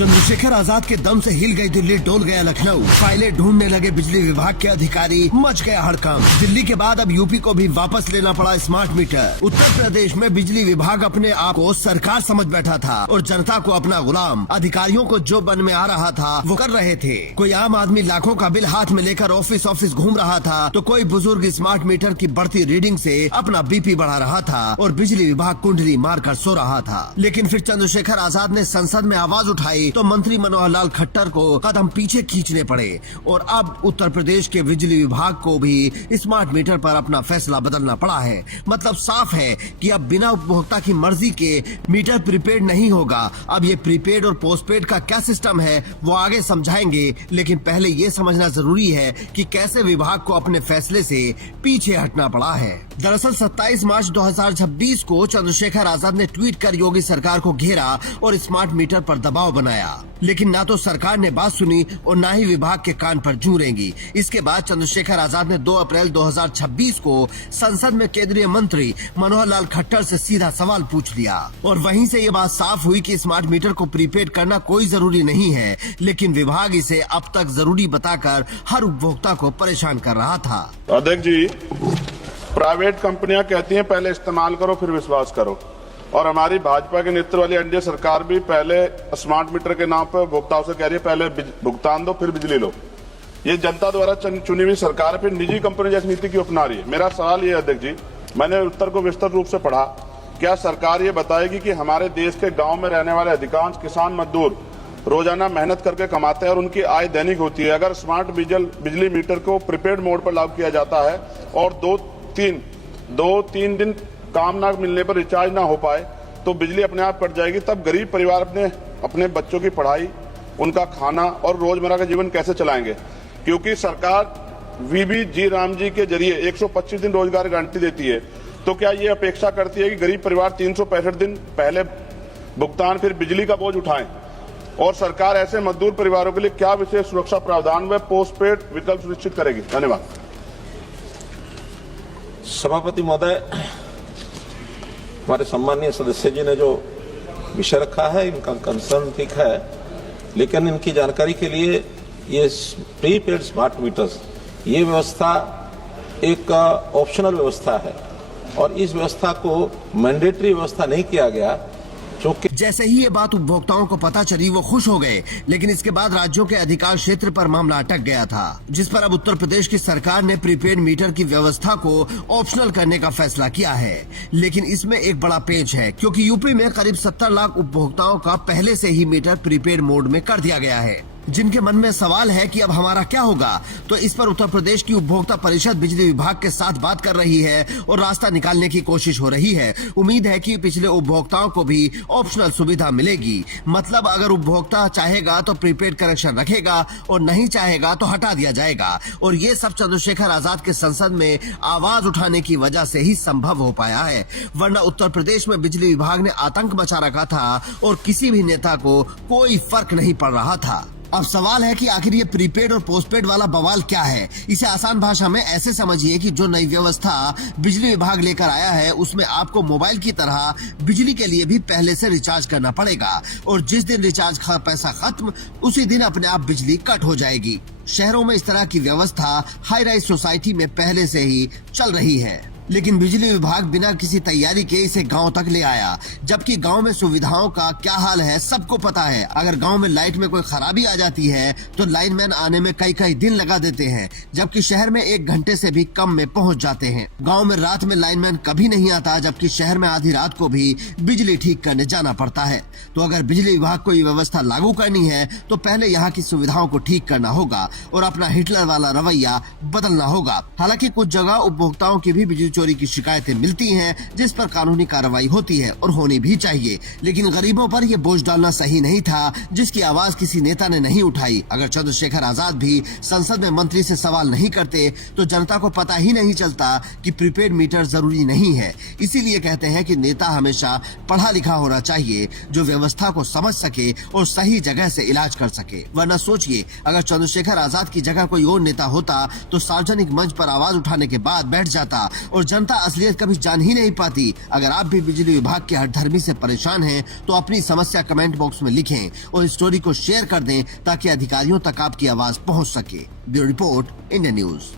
चंद्रशेखर आजाद के दम से हिल गई दिल्ली, डोल गया लखनऊ। फाइलें ढूंढने लगे बिजली विभाग के अधिकारी, मच गया हड़कंप। दिल्ली के बाद अब यूपी को भी वापस लेना पड़ा स्मार्ट मीटर। उत्तर प्रदेश में बिजली विभाग अपने आप को सरकार समझ बैठा था और जनता को अपना गुलाम। अधिकारियों को जो मन में आ रहा था वो कर रहे थे। कोई आम आदमी लाखों का बिल हाथ में लेकर ऑफिस ऑफिस घूम रहा था, तो कोई बुजुर्ग स्मार्ट मीटर की बढ़ती रीडिंग से अपना बीपी बढ़ा रहा था और बिजली विभाग कुंडली मारकर सो रहा था। लेकिन फिर चंद्रशेखर आजाद ने संसद में आवाज उठाई तो मंत्री मनोहर लाल खट्टर को कदम पीछे खींचने पड़े और अब उत्तर प्रदेश के बिजली विभाग को भी स्मार्ट मीटर पर अपना फैसला बदलना पड़ा है। मतलब साफ है कि अब बिना उपभोक्ता की मर्जी के मीटर प्रीपेड नहीं होगा। अब ये प्रीपेड और पोस्टपेड का क्या सिस्टम है वो आगे समझाएंगे, लेकिन पहले ये समझना जरूरी है कि कैसे विभाग को अपने फैसले से पीछे हटना पड़ा है। दरअसल 27 मार्च 2026 को चंद्रशेखर आजाद ने ट्वीट कर योगी सरकार को घेरा और स्मार्ट मीटर पर दबाव बनाया, लेकिन ना तो सरकार ने बात सुनी और ना ही विभाग के कान पर जू रेंगी। इसके बाद चंद्रशेखर आजाद ने 2 अप्रैल 2026 को संसद में केंद्रीय मंत्री मनोहर लाल खट्टर से सीधा सवाल पूछ लिया और वहीं से ये बात साफ हुई कि स्मार्ट मीटर को प्रीपेड करना कोई जरूरी नहीं है, लेकिन विभाग इसे अब तक जरूरी बताकर हर उपभोक्ता को परेशान कर रहा था। अध्यक्ष जी, प्राइवेट कंपनियां कहती हैं पहले इस्तेमाल करो फिर विश्वास करो, और हमारी भाजपा के नेतृत्व वाली एनडीए सरकार भी पहले स्मार्ट मीटर के नाम पर उपभोक्ताओं से कह रही है पहले भुगतान दो फिर बिजली लो। ये जनता द्वारा चुनी हुई सरकार फिर निजी कंपनी जैसी नीति क्यों अपना रही है? मेरा सवाल ये है अध्यक्ष जी, मैंने उत्तर को विस्तृत रूप से पढ़ा, क्या सरकार ये बताएगी कि हमारे देश के गाँव में रहने वाले अधिकांश किसान मजदूर रोजाना मेहनत करके कमाते हैं और उनकी आय दैनिक होती है। अगर स्मार्ट बिजली मीटर को प्रीपेड मोड पर लागू किया जाता है और दो तीन दिन काम ना मिलने पर रिचार्ज ना हो पाए तो बिजली अपने आप कट जाएगी। तब गरीब परिवार अपने बच्चों की पढ़ाई, उनका खाना और रोजमर्रा का जीवन कैसे चलाएंगे? क्योंकि सरकार वीबी जी राम जी के जरिए 125 दिन रोजगार गारंटी देती है, तो क्या ये अपेक्षा करती है कि गरीब परिवार 365 दिन पहले भुगतान फिर बिजली का बोझ उठाएं? और सरकार ऐसे मजदूर परिवारों के लिए क्या विशेष सुरक्षा प्रावधान व पोस्टपेड विकल्प सुनिश्चित करेगी? धन्यवाद। सभापति महोदय, हमारे सम्मानीय सदस्य जी ने जो विषय रखा है इनका कंसर्न ठीक है, लेकिन इनकी जानकारी के लिए ये प्रीपेड स्मार्ट मीटर्स ये व्यवस्था एक ऑप्शनल व्यवस्था है और इस व्यवस्था को मैंडेटरी व्यवस्था नहीं किया गया। जैसे ही ये बात उपभोक्ताओं को पता चली वो खुश हो गए, लेकिन इसके बाद राज्यों के अधिकार क्षेत्र पर मामला अटक गया था, जिस पर अब उत्तर प्रदेश की सरकार ने प्रीपेड मीटर की व्यवस्था को ऑप्शनल करने का फैसला किया है। लेकिन इसमें एक बड़ा पेच है, क्योंकि यूपी में करीब 70 लाख उपभोक्ताओं का पहले से ही मीटर प्रीपेड मोड में कर दिया गया है, जिनके मन में सवाल है कि अब हमारा क्या होगा। तो इस पर उत्तर प्रदेश की उपभोक्ता परिषद बिजली विभाग के साथ बात कर रही है और रास्ता निकालने की कोशिश हो रही है। उम्मीद है कि पिछले उपभोक्ताओं को भी ऑप्शनल सुविधा मिलेगी। मतलब अगर उपभोक्ता चाहेगा तो प्रीपेड कनेक्शन रखेगा और नहीं चाहेगा तो हटा दिया जाएगा। और ये सब चंद्रशेखर आजाद के संसद में आवाज उठाने की वजह से ही संभव हो पाया है, वरना उत्तर प्रदेश में बिजली विभाग ने आतंक मचा रखा था और किसी भी नेता को कोई फर्क नहीं पड़ रहा था। अब सवाल है कि आखिर ये प्रीपेड और पोस्टपेड वाला बवाल क्या है? इसे आसान भाषा में ऐसे समझिए कि जो नई व्यवस्था बिजली विभाग लेकर आया है उसमें आपको मोबाइल की तरह बिजली के लिए भी पहले से रिचार्ज करना पड़ेगा और जिस दिन रिचार्ज का पैसा खत्म उसी दिन अपने आप बिजली कट हो जाएगी। शहरों में इस तरह की व्यवस्था हाई राइज सोसाइटी में पहले से ही चल रही है, लेकिन बिजली विभाग बिना किसी तैयारी के इसे गांव तक ले आया, जबकि गांव में सुविधाओं का क्या हाल है सबको पता है। अगर गांव में लाइट में कोई खराबी आ जाती है तो लाइनमैन आने में कई दिन लगा देते हैं, जबकि शहर में 1 घंटे से भी कम में पहुंच जाते हैं। गांव में रात में लाइनमैन कभी नहीं आता, जबकि शहर में आधी रात को भी बिजली ठीक करने जाना पड़ता है। तो अगर बिजली विभाग को ये व्यवस्था लागू करनी है तो पहले यहाँ की सुविधाओं को ठीक करना होगा और अपना हिटलर वाला रवैया बदलना होगा। हालांकि कुछ जगह उपभोक्ताओं की भी बिजली चोरी की शिकायतें मिलती हैं, जिस पर कानूनी कार्रवाई होती है और होनी भी चाहिए, लेकिन गरीबों पर यह बोझ डालना सही नहीं था, जिसकी आवाज किसी नेता ने नहीं उठाई। अगर चंद्रशेखर आजाद भी संसद में मंत्री से सवाल नहीं करते तो जनता को पता ही नहीं चलता कि प्रीपेड मीटर जरूरी नहीं है। इसीलिए कहते हैं कि नेता हमेशा पढ़ा लिखा होना चाहिए, जो व्यवस्था को समझ सके और सही जगह से इलाज कर सके। वरना सोचिए, अगर चंद्रशेखर आजाद की जगह कोई और नेता होता तो सार्वजनिक मंच पर आवाज उठाने के बाद बैठ जाता और जनता असलियत कभी जान ही नहीं पाती। अगर आप भी बिजली विभाग के हठधर्मी से परेशान हैं तो अपनी समस्या कमेंट बॉक्स में लिखें और इस स्टोरी को शेयर कर दें ताकि अधिकारियों तक आपकी आवाज पहुंच सके। Bureau report, India news.